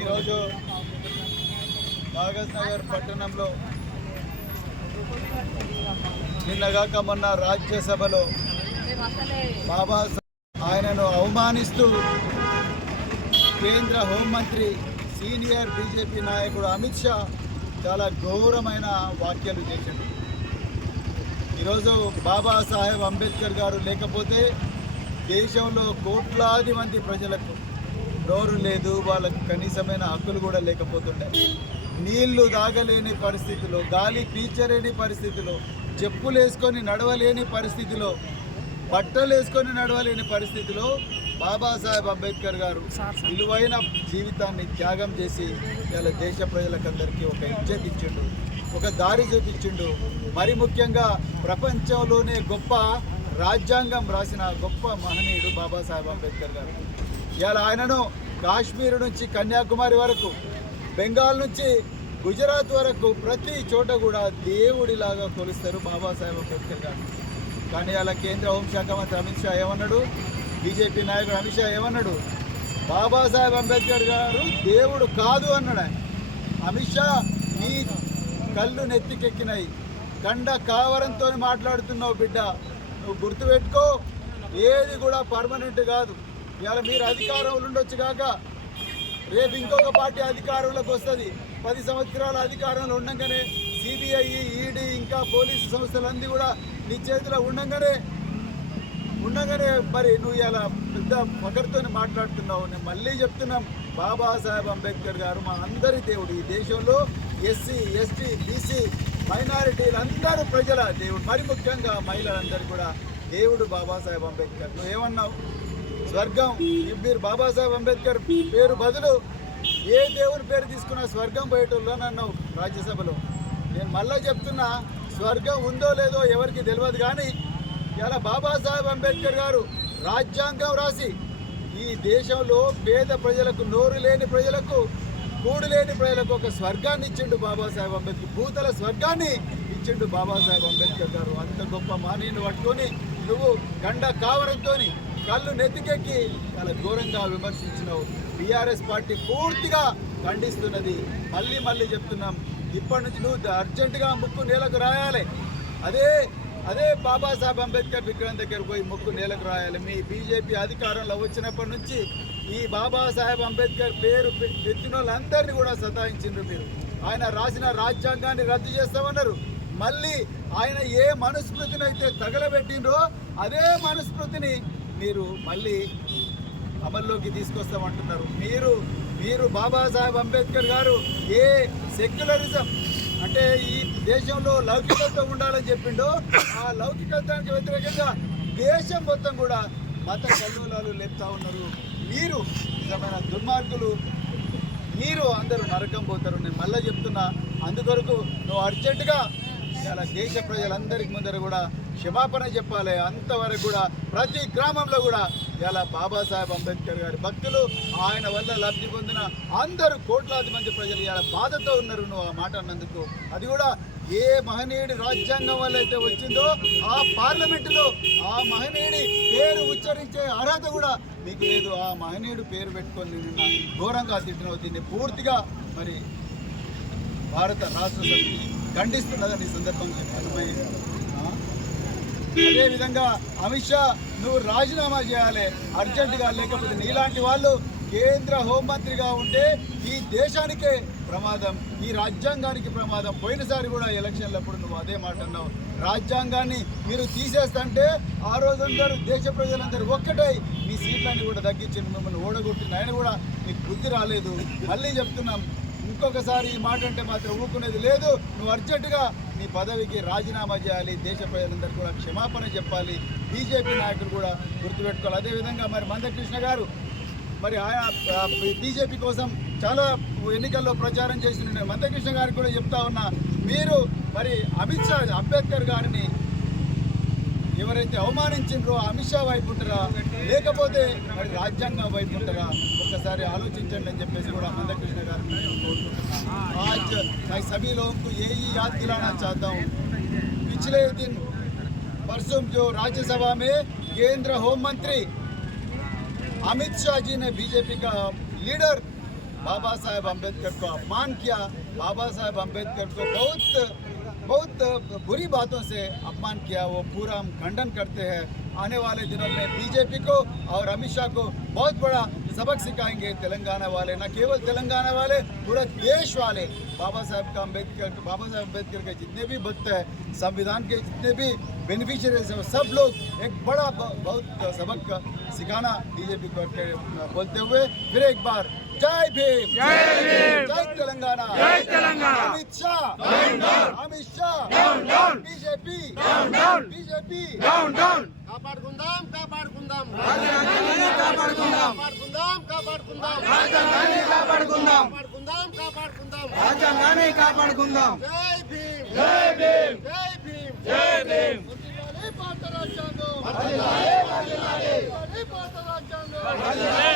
ఈరోజు కాగజ్ నగర్ పట్టణంలో నిన్నగాక మొన్న రాజ్యసభలో బాబా ఆయనను అవమానిస్తూ కేంద్ర హోంమంత్రి సీనియర్ బీజేపీ నాయకుడు అమిత్ షా చాలా ఘోరమైన వ్యాఖ్యలు చేశాడు. ఈరోజు బాబాసాహెబ్ అంబేద్కర్ గారు లేకపోతే దేశంలో కోట్లాది మంది ప్రజలకు నోరు లేదు, వాళ్ళకు కనీసమైన హక్కులు కూడా లేకపోతుండే. నీళ్లు తాగలేని పరిస్థితిలో, గాలి పీల్చలేని పరిస్థితిలో, చెప్పులు వేసుకొని నడవలేని పరిస్థితిలో, బట్టలు వేసుకొని నడవలేని పరిస్థితిలో బాబాసాహెబ్ అంబేద్కర్ గారు విలువైన జీవితాన్ని త్యాగం చేసి ఇలా దేశ ప్రజలకందరికీ ఒక ఇజ్జత్ ఇచ్చిండు, ఒక దారి చూపించిండు. మరి ముఖ్యంగా ప్రపంచంలోనే గొప్ప రాజ్యాంగం రాసిన గొప్ప మహనీయుడు బాబాసాహెబ్ అంబేద్కర్ గారు. ఇలా ఆయనను కాశ్మీర్ నుంచి కన్యాకుమారి వరకు, బెంగాల్ నుంచి గుజరాత్ వరకు ప్రతి చోట కూడా దేవుడిలాగా కొలుస్తారు బాబాసాహెబ్ అంబేద్కర్ గారు. కానీ అలా కేంద్ర హోంశాఖ మంత్రి అమిత్ షా ఏమన్నాడు, బీజేపీ నాయకుడు అమిత్ షా ఏమన్నాడు, బాబాసాహెబ్ అంబేద్కర్ గారు దేవుడు కాదు అన్నాడు. అమిత్ షా నీ కళ్ళు నెత్తికెక్కినాయి, కండ కావరంతో మాట్లాడుతున్నావు బిడ్డ, నువ్వు గుర్తుపెట్టుకో, ఏది కూడా పర్మనెంట్ కాదు. ఇవాళ మీరు అధికారంలో ఉండొచ్చు కాక రేపు ఇంకొక పార్టీ అధికారంలోకి వస్తుంది. 10 సంవత్సరాల అధికారంలో ఉండగానే సిబిఐ, ఈడీ ఇంకా పోలీసు సంస్థలన్నీ కూడా నీ చేతిలో ఉండగానే మరి నువ్వు ఇలా పెద్ద పకర్తో మాట్లాడుతున్నావు. నేను మళ్ళీ చెప్తున్నాం, బాబాసాహెబ్ అంబేద్కర్ గారు మా అందరి దేవుడు. ఈ దేశంలో ఎస్సీ, ఎస్టీ, బీసీ మైనారిటీలందరూ ప్రజల దేవుడు, మరి ముఖ్యంగా మహిళలందరూ కూడా దేవుడు బాబాసాహెబ్ అంబేద్కర్. నువ్వు ఏమన్నావు, స్వర్గం, మీరు బాబాసాహెబ్ అంబేద్కర్ పేరు బదులు ఏ దేవుని పేరు తీసుకున్నా స్వర్గం పోయేటోళ్ళనన్నావు రాజ్యసభలో. నేను మళ్ళీ చెప్తున్నా, స్వర్గం ఉందో లేదో ఎవరికి తెలియదు, కానీ ఇలా బాబాసాహెబ్ అంబేద్కర్ గారు రాజ్యాంగం రాసి ఈ దేశంలో పేద ప్రజలకు, నోరు లేని ప్రజలకు, కూడు లేని ప్రజలకు ఒక స్వర్గాన్ని ఇచ్చిండు బాబాసాహెబ్ అంబేద్కర్. భూతల స్వర్గాన్ని ఇచ్చిండు బాబాసాహెబ్ అంబేద్కర్ గారు. అంత గొప్ప మానవుని పట్టుకొని నువ్వు గండ కావరంతో కళ్ళు నెత్తికెక్కి చాలా ఘోరంగా విమర్శించినావు. టీఆర్ఎస్ పార్టీ పూర్తిగా ఖండిస్తున్నది. మళ్ళీ చెప్తున్నాం, ఇప్పటి నుంచి నువ్వు అర్జెంటుగా ముక్కు నేలకు రాయాలి. అదే బాబాసాహెబ్ అంబేద్కర్ విగ్రహం దగ్గర పోయి ముక్కు నేలకు రాయాలి. మీ బీజేపీ అధికారంలో వచ్చినప్పటి నుంచి ఈ బాబాసాహెబ్ అంబేద్కర్ పేరు ఎత్తిన వాళ్ళందరినీ కూడా సతాయించిండ్రు మీరు. ఆయన రాసిన రాజ్యాంగాన్ని రద్దు చేస్తామన్నారు. మళ్ళీ ఆయన ఏ మనుస్మృతిని అయితే తగలబెట్టిండ్రో అదే మనుస్మృతిని మీరు మళ్ళీ అమల్లోకి తీసుకొస్తామంటున్నారు. మీరు బాబాసాహెబ్ అంబేద్కర్ గారు ఏ సెక్యులరిజం అంటే ఈ దేశంలో లౌకికత్వం ఉండాలని చెప్పిండో ఆ లౌకికత్వానికి వ్యతిరేకంగా దేశం మొత్తం కూడా మత కల్లోలాలు లేపుతా ఉన్నారు. మీరు నిజమైన దుర్మార్గులు, మీరు అందరూ నరకం పోతారు. నేను మళ్ళీ చెప్తున్నా, అందుకొరకు నువ్వు అర్జెంటుగా ఇలా దేశ ప్రజలందరికీ ముందర కూడా క్షమాపణ చెప్పాలి. అంతవరకు కూడా ప్రతి గ్రామంలో కూడా ఇలా బాబాసాహెబ్ అంబేద్కర్ గారి భక్తులు, ఆయన వల్ల లబ్ధి పొందిన అందరూ కోట్లాది మంది ప్రజలు ఇలా బాధతో ఉన్నారు నువ్వు ఆ మాట అన్నందుకు. అది కూడా ఏ మహనీయుడి రాజ్యాంగం వల్ల అయితే వచ్చిందో ఆ పార్లమెంటులో ఆ మహనీయుడి పేరు ఉచ్చరించే అర్హత కూడా మీకు లేదు. ఆ మహనీయుడు పేరు పెట్టుకొని నిన్న ఘోరంగా తిట్టినావు. దీన్ని పూర్తిగా మరి భారత రాష్ట్ర సమితి ఖండిస్తున్నదని ఈ సందర్భంగా అర్థమైంది. అదేవిధంగా అమిత్ షా నువ్వు రాజీనామా చేయాలి అర్జెంటుగా, లేకపోతే నీలాంటి వాళ్ళు కేంద్ర హోంమంత్రిగా ఉంటే ఈ దేశానికే ప్రమాదం, ఈ రాజ్యాంగానికి ప్రమాదం. పోయినసారి కూడా ఎలక్షన్లప్పుడు నువ్వు అదే మాట అన్నావు. రాజ్యాంగాన్ని మీరు తీసేస్తుంటే ఆ రోజందరూ దేశ ప్రజలందరూ ఒక్కటై మీ సీట్లన్నీ కూడా తగ్గించి మిమ్మల్ని ఓడగొట్టిన ఆయన కూడా మీకు బుద్ధి రాలేదు. మళ్ళీ చెప్తున్నాం, ఇంకొకసారి ఈ మాట అంటే మాత్రం ఊరుకునేది లేదు. నువ్వు అర్జెంటుగా నీ పదవికి రాజీనామా చేయాలి. దేశ ప్రజలందరూ కూడా క్షమాపణ చెప్పాలి. బీజేపీ నాయకులు కూడా గుర్తుపెట్టుకోవాలి. అదేవిధంగా మరి మందకృష్ణ గారు మరి ఆయన బీజేపీ కోసం చాలా ఎన్నికల్లో ప్రచారం చేసిన మందకృష్ణ గారికి కూడా చెప్తా ఉన్నా, మీరు మరి అమిత్ షా అంబేద్కర్ గారిని ఎవరైతే అవమానించిండ్రో అమిత్ షా వైపు ఉంటారా లేకపోతే మరి రాజ్యాంగం వైపు ఉంటారా ఒక్కసారి ఆలోచించండి అని చెప్పేసి కూడా మందకృష్ణ గారిని కోరుకుంటున్నాను. आज मैं सभी लोगों को यही याद दिलाना चाहता हूँ, पिछले दिन परसों जो राज्यसभा में केंद्र होम मंत्री अमित शाह जी ने बीजेपी का लीडर बाबा साहेब अम्बेडकर को अपमान किया। बाबा साहेब अम्बेडकर को बहुत बुरी बातों से अपमान किया, वो पूरा हम खंडन करते हैं। आने वाले दिनों में बीजेपी को और अमित शाह को बहुत बड़ा सबक सिखाएंगे तेलंगाना वाले, न केवल तेलंगाना वाले पूरा देश वाले। बाबा साहेब अम्बेडकर के जितने भी भक्त हैं, संविधान के जितने भी बेनिफिशियरीज हैं, सब लोग एक बड़ा बहुत सबक सिखाना बीजेपी को बोलते हुए फिर एक बार जय भीम, जय तेलंगाना, अमित शाह, बीजेपी కాపాడుకుందాం కాపాడుకుందాం రాజ్యాంగాన్ని కాపాడుకుందాం కాపాడుకుందాం కాపాడుకుందాం రాజ్యాంగాన్ని కాపాడుకుందాం జై భీమ్ జై భీమ్ జై భీమ్ జై భీమ్ భారత రాజ్యాంగం వర్ధిల్లాలి భారత రాజ్యాంగం వర్ధిల్లాలి